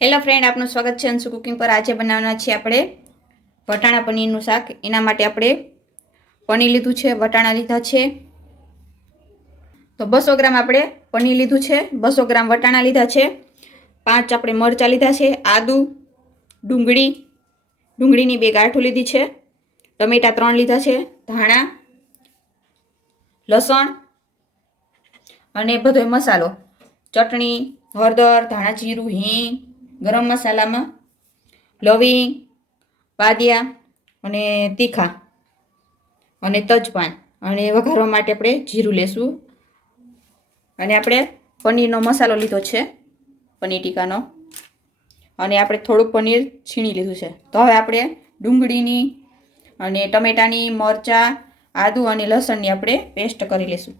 Hello friend, આપનું સ્વાગત છે અંશુ કુકિંગ પર। આજે બનાવવાના છે આપણે વટાણા પનીરનું શાક। એના માટે આપણે પનીર લીધું છે, વટાણા લીધા છે। તો 200 ગ્રામ આપણે પનીર લીધું છે, 200 ગ્રામ વટાણા લીધા છે, 5 આપણે મરચાં લીધા છે, આદુ, ડુંગળીની 2 ગાંઠો લીધી છે, ટમેટા 3 લીધા છે, ધાણા, લસણ અને બધો મસાલો, ચટણી, હળદર, ધાણા જીરું, હિંગ, ગરમ મસાલામાં લવિંગ, બાદિયા અને તીખા અને તજપાન અને વઘારવા માટે આપણે જીરું લેશું। અને આપણે પનીરનો મસાલો લીધો છે, પનીર ટીકાનો, અને આપણે થોડુંક પનીર છીણી લીધું છે। તો હવે આપણે ડુંગળીની અને ટમેટાની, મરચાં, આદુ અને લસણની આપણે પેસ્ટ કરી લઈશું।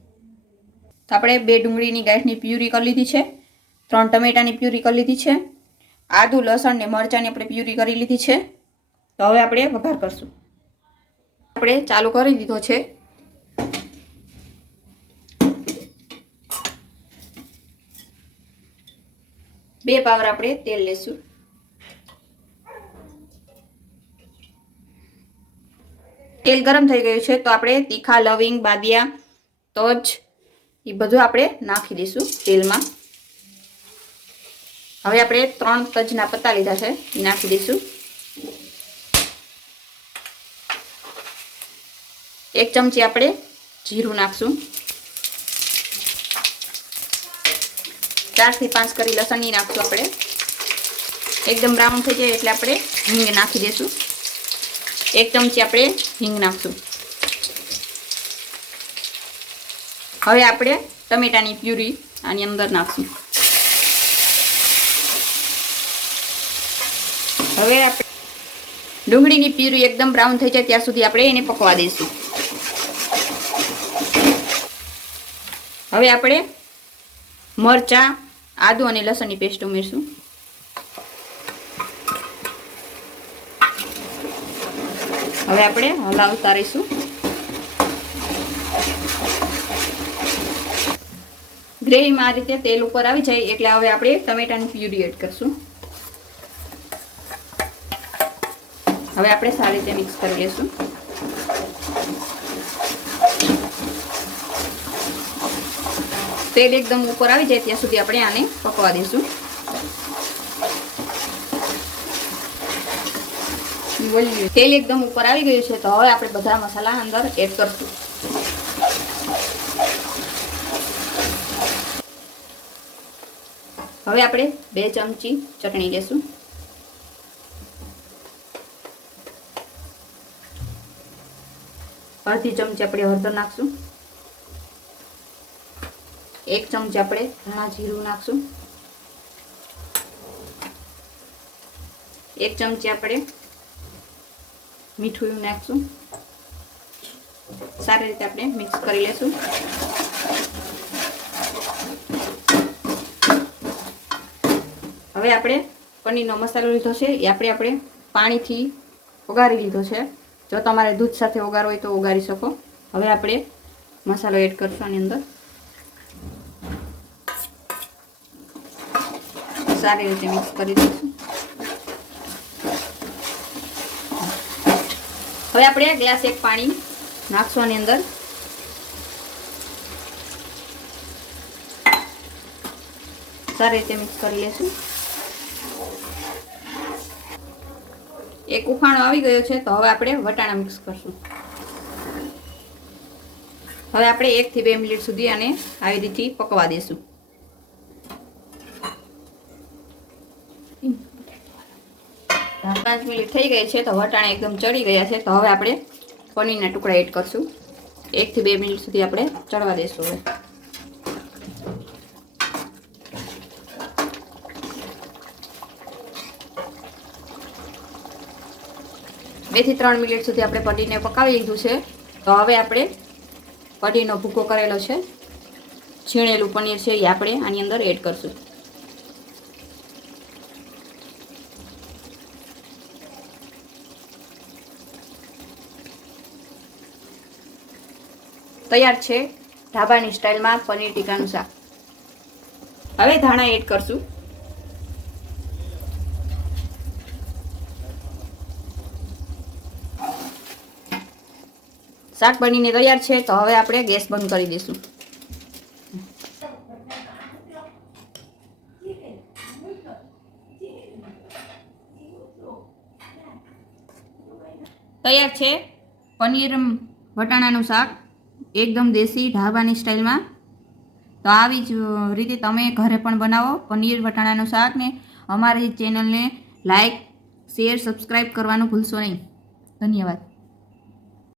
તો આપણે 2 ડુંગળીની ગાંઠની પ્યુરી કરી લીધી છે, 3 ટમેટાની પ્યુરી કરી લીધી છે, આદુ, લસણ ને મરચાંની આપણે પ્યુરી કરી લીધી છે। તો હવે આપણે વઘાર કરશું। આપણે ચાલુ કરી દીધો છે। બે પાવર આપણે તેલ લેશું। તેલ ગરમ થઈ ગયું છે તો આપણે તીખા, લવિંગ, બાદિયા, તજ એ બધું આપણે નાખી દઈશું તેલમાં। હવે આપણે 3 તજના પત્તા લીધા છે એ નાખી દઈશું। 1 ચમચી આપણે જીરું નાખશું। 4 થી 5 કરી લસણની નાખશું આપણે। એકદમ બ્રાઉન થઈ જાય એટલે આપણે હિંગ નાખી દઈશું। 1 ચમચી આપણે હિંગ નાખશું। હવે આપણે ટમેટાની પ્યુરી આની અંદર નાખશું। હવે આપણે ડુંગળીની પ્યુરી એકદમ બ્રાઉન થઈ જાય ત્યાં સુધી આપણે એને પકવા દઈશું। હવે આપણે મરચાં, આદુ અને લસણની પેસ્ટ ઉમેરશું। હવે આપણે હલાવતા રહીશું। ગ્રેવીમાં આ રીતે તેલ ઉપર આવી જાય એટલે હવે આપણે ટમેટાની પ્યુરી એડ કરશું। હવે આપણે સારી રીતે મિક્સ કરી લઈશું। તેલ એકદમ ઉપર આવી જાય ત્યાં સુધી આપણે આને પકવા દઈશું। તેલ એકદમ ઉપર આવી ગયું છે તો હવે આપણે બધા મસાલા અંદર એડ કરશું। હવે આપણે 2 ચમચી ચટણી લેશું। અડધી ચમચી આપણે હળદર નાખશું। 1 ચમચી આપણે ધાણા જીરું નાખશું। 1 ચમચી આપણે મીઠું નાખશું। સારી રીતે આપણે મિક્સ કરી લેશું। હવે આપણે પનીરનો મસાલો લીધો છે એ આપણે પાણીથી ઓગાળી લીધો છે। જો તમારે દૂધ સાથે ઓગાળવો હોય તો ઓગાળી શકો। હવે આપણે મસાલો એડ કરશું આની અંદર। સારી રીતે મિક્સ કરી દઈશું। હવે આપણે ગ્લાસ 1 પાણી નાખશું આની અંદર। સારી રીતે મિક્સ કરી લેશું। એક ઉફાણો આવી ગયો છે તો હવે આપણે વટાણા મિક્સ કરશું। હવે આપણે 1 થી 2 મિનિટ સુધી આને આવી રીતે પકવા દઈશું। 5 મિનિટ થઈ ગઈ છે તો વટાણા એકદમ ચડી ગયા છે તો હવે આપણે પનીરના ટુકડા એડ કરશું। 1 થી 2 મિનિટ સુધી આપણે ચડવા દઈશું। હવે 2 થી 3 મિનિટ સુધી આપણે પનીરને પકાવી લીધું છે તો હવે આપણે પનીરનો ભૂકો કરેલો છે, છીણેલું પનીર છે એ આપણે આની અંદર એડ કરશું। તૈયાર છે ઢાબાની સ્ટાઇલમાં પનીર ટીકાનું શાક। હવે ધાણા એડ કરશું। શાક બનીને તૈયાર છે. તો હવે આપણે ગેસ બંધ કરી દઈશું. તૈયાર છે પનીર વટાણાનું શાક, એકદમ દેશી ઢાબાની સ્ટાઇલમાં. તો આવી જ રીતે તમે ઘરે પણ બનાવો પનીર વટાણાનું શાક ને અમારી ચેનલને લાઈક, શેર, સબસ્ક્રાઈબ કરવાનું ભૂલશો નહીં. ધન્યવાદ.